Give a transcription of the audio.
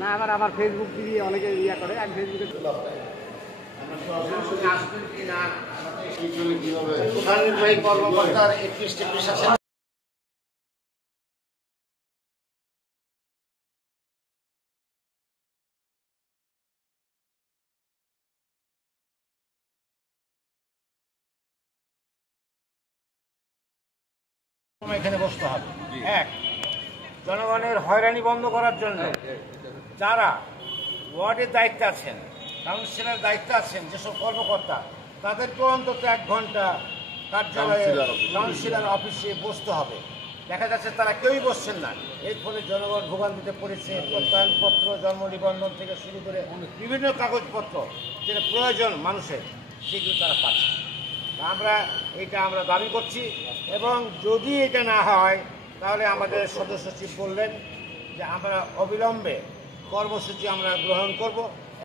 না আমার ফেসবুক দিয়ে অনেকে ইয়া করে, আমি ফেসবুকে প্রধান নির্বাহী কর্মকর্তার 31টি পেশ আছে। এখানে বসতে হবে। এক, জনগণের হয়রানি বন্ধ করার জন্য যারা ওয়ার্ডের দায়িত্বে আছেন, কাউন্সিলরের দায়িত্বে আছেন, যেসব কর্মকর্তা, তাদেরকেও অন্তত 1 ঘন্টা কার্যালয়ে কাউন্সিলর অফিসে বসতে হবে। দেখা যাচ্ছে তারা কেউই বসছেন না, এর ফলে জনগণ ভোগান্তিতে পড়েছে। প্রত্যয়নপত্র, জন্ম নিবন্ধন থেকে শুরু করে বিভিন্ন কাগজপত্র যেটা প্রয়োজন মানুষের, সেগুলো তারা পাচ্ছে। আমরা দাবি করছি, এবং যদি এটা না হয় তাহলে আমাদের সদস্য সচিব বললেন যে আমরা অবিলম্বে কর্মসূচি আমরা গ্রহণ করব।